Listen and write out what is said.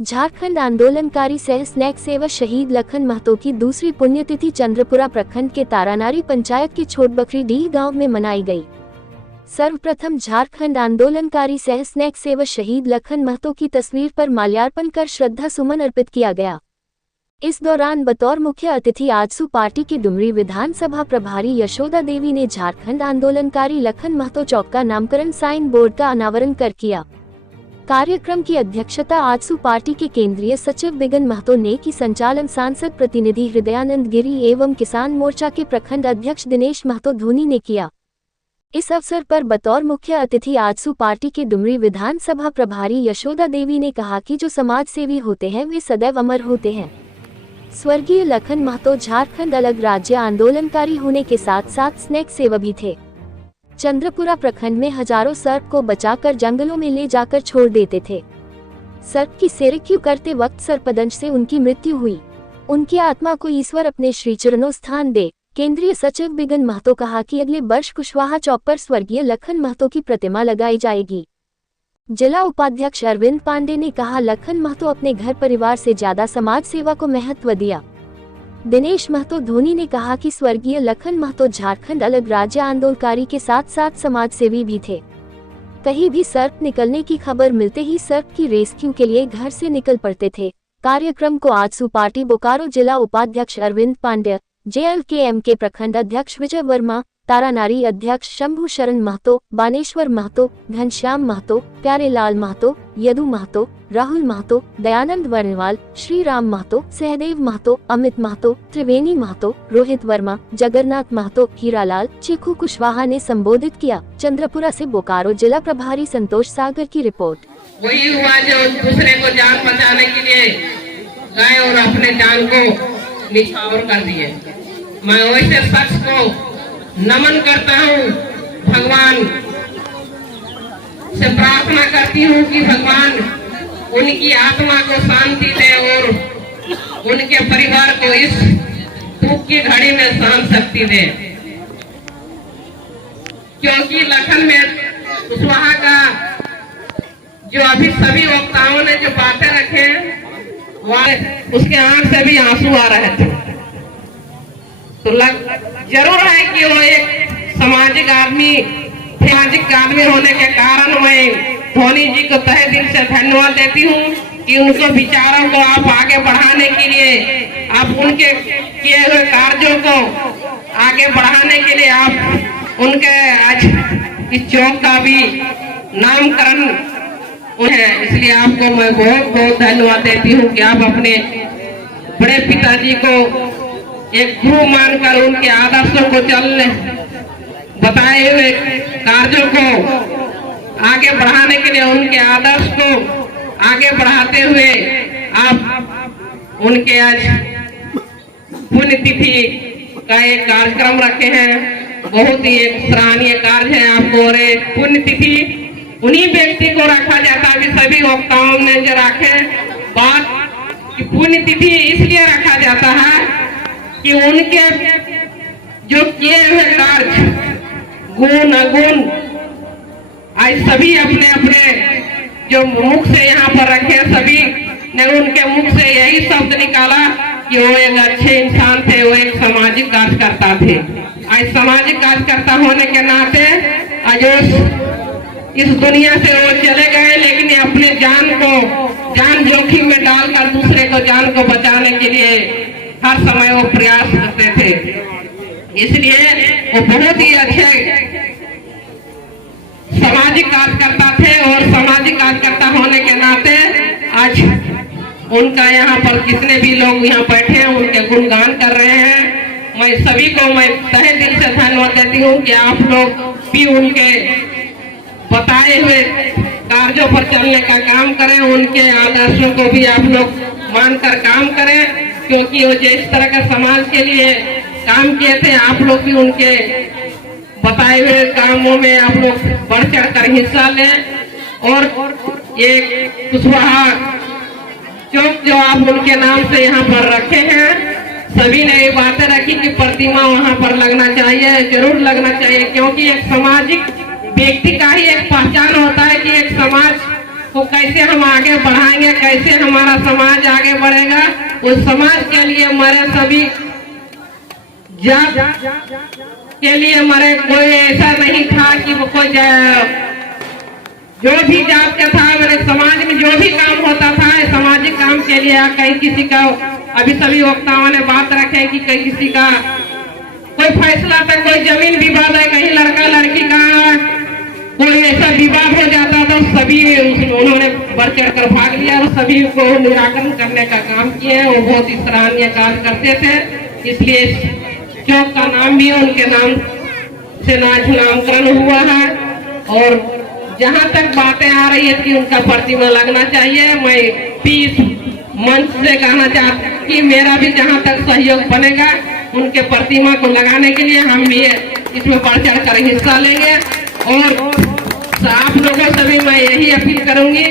झारखंड आंदोलनकारी सह स्नैक सेवा शहीद लखन महतो की दूसरी पुण्यतिथि चंद्रपुरा प्रखंड के तारानारी पंचायत के छोटबकरी डीह गांव में मनाई गई। सर्वप्रथम झारखंड आंदोलनकारी सह स्नैक सेवा शहीद लखन महतो की तस्वीर पर माल्यार्पण कर श्रद्धा सुमन अर्पित किया गया। इस दौरान बतौर मुख्य अतिथि आजसू पार्टी के डुमरी विधानसभा प्रभारी यशोदा देवी ने झारखंड आंदोलनकारी लखन महतो चौक का नामकरण साइन बोर्ड का अनावरण कर किया। कार्यक्रम की अध्यक्षता आजसू पार्टी के केंद्रीय सचिव बिगन महतो ने की। संचालन सांसद प्रतिनिधि हृदयानंद गिरी एवं किसान मोर्चा के प्रखंड अध्यक्ष दिनेश महतो धोनी ने किया। इस अवसर पर बतौर मुख्य अतिथि आजसू पार्टी के डुमरी विधानसभा प्रभारी यशोदा देवी ने कहा कि जो समाज सेवी होते हैं वे सदैव अमर होते हैं। स्वर्गीय लखन महतो झारखंड अलग राज्य आंदोलनकारी होने के साथ साथ स्नैक सेवा भी थे। चंद्रपुरा प्रखंड में हजारों सर्प को बचाकर जंगलों में ले जाकर छोड़ देते थे। सर्प की सेरेक्यू करते वक्त सर्पदंश से उनकी मृत्यु हुई। उनकी आत्मा को ईश्वर अपने श्री चरणों स्थान दे। केंद्रीय सचिव बिगन महतो कहा कि अगले वर्ष कुशवाहा चौक पर स्वर्गीय लखन महतो की प्रतिमा लगाई जाएगी। जिला उपाध्यक्ष अरविंद पांडे ने कहा, लखन महतो अपने घर परिवार से ज्यादा समाज सेवा को महत्व दिया। दिनेश महतो धोनी ने कहा कि स्वर्गीय लखन महतो झारखंड अलग राज्य आंदोलनकारी के साथ साथ समाज सेवी भी थे। कहीं भी सर्प निकलने की खबर मिलते ही सर्प की रेस्क्यू के लिए घर से निकल पड़ते थे। कार्यक्रम को आजसू पार्टी बोकारो जिला उपाध्यक्ष अरविंद पांडे, JLKM के प्रखंड अध्यक्ष विजय वर्मा, तारानारी अध्यक्ष शंभू शरण महतो, बानेश्वर महतो, घनश्याम महतो, प्यारेलाल महतो, यदु महतो, राहुल महतो, दयानंद वर्णवाल, श्री राम महतो, सहदेव महतो, अमित महतो, त्रिवेणी महतो, रोहित वर्मा, जगन्नाथ महतो, हीरालाल, चीखू कुशवाहा ने संबोधित किया। चंद्रपुरा से बोकारो जिला प्रभारी संतोष सागर की रिपोर्ट। वही हुआ जो दूसरे को जान बचाने के लिए गए और अपने जान को निछावर कर दिए। मैं वैसे शख्स को नमन करता हूँ। भगवान से प्रार्थना करती हूँ कि भगवान उनकी आत्मा को शांति दे और उनके परिवार को इस दुख की घड़ी में सहन शक्ति दे, क्योंकि लखन में कुशवाहा का जो अभी सभी वक्ताओं ने जो बातें रखे वह उसके आंख से भी आंसू आ रहे थे। तो जरूर है कि वो एक सामाजिक आदमी होने के कारण मैं धोनी जी को तहे दिल से धन्यवाद देती हूँ कि उनको विचारों को आप आगे बढ़ाने के लिए, आप उनके किए हुए कार्यों को आगे बढ़ाने के लिए आप उनके आज इस चौक का भी नामकरण है। इसलिए आपको मैं बहुत बहुत धन्यवाद देती हूँ कि आप अपने बड़े पिताजी को एक गुरु मानकर उनके आदर्शों को चलने बताए हुए कार्यों को आगे बढ़ाने के लिए उनके आदर्श को आगे बढ़ाते हुए आप उनके आज पुण्यतिथि का एक कार्यक्रम रखे हैं। बहुत ही एक सराहनीय कार्य है आपको। और एक पुण्यतिथि उन्हीं व्यक्ति को रखा जाता है, सभी वक्ताओं ने जो रखे बात कि पुण्यतिथि इसलिए रखा जाता है कि उनके जो किए हुए कार्य गुण अगुण आज सभी अपने अपने जो मुख से यहाँ पर रखे, सभी ने उनके मुख से यही शब्द निकाला कि वो एक अच्छे इंसान थे, वो एक सामाजिक कार्यकर्ता थे। आज सामाजिक कार्यकर्ता होने के नाते आज इस दुनिया से वो चले गए, लेकिन अपने जान जोखिम में डालकर दूसरे को जान को बचाने के लिए हर समय वो प्रयास करते थे। इसलिए वो बहुत ही अच्छे सामाजिक कार्यकर्ता थे और सामाजिक कार्यकर्ता होने के नाते आज उनका यहाँ पर कितने भी लोग यहाँ बैठे हैं उनके गुणगान कर रहे हैं। मैं सभी को मैं तहे दिल से धन्यवाद देती हूँ कि आप लोग भी उनके बताए हुए कार्यों पर चलने का काम करें, उनके आदर्शों को भी आप लोग मानकर काम करें, क्योंकि वो जिस तरह का समाज के लिए काम किए थे आप लोग भी उनके बताए हुए कामों में आप लोग बढ़ चढ़ कर हिस्सा लें। और ये कुशवाहा चौक जो आप उनके नाम से यहाँ पर रखे हैं, सभी ने ये बातें रखी कि प्रतिमा वहाँ पर लगना चाहिए, जरूर लगना चाहिए, क्योंकि एक सामाजिक व्यक्ति का ही एक पहचान होता है कि एक समाज को कैसे हम आगे बढ़ाएंगे, कैसे हमारा समाज आगे बढ़ेगा, उस समाज के लिए मरे सभी जात के लिए मरे। कोई ऐसा नहीं था कि वो कोई जो भी जात का था, मेरे समाज में जो भी काम होता था सामाजिक काम के लिए, कहीं किसी का, अभी सभी वक्ताओं ने बात रखे कि कहीं किसी का कोई फैसला था, कोई जमीन विवाद है, कहीं लड़का लड़की का कोई ऐसा विवाद हो जाता तो सभी उन्होंने बढ़ चढ़ कर भाग लिया और सभी को निराकरण करने का काम किए। वो बहुत ही सराहनीय कार्य करते थे, इसलिए चौक का नाम भी उनके नाम से नामकरण हुआ है। और जहाँ तक बातें आ रही है कि उनका प्रतिमा लगना चाहिए, मैं इस मंच से कहना चाहती हूँ कि मेरा भी जहाँ तक सहयोग बनेगा उनके प्रतिमा को लगाने के लिए हम भी इसमें बढ़ चढ़ कर हिस्सा लेंगे। और आप लोगों से भी मैं यही अपील करूंगी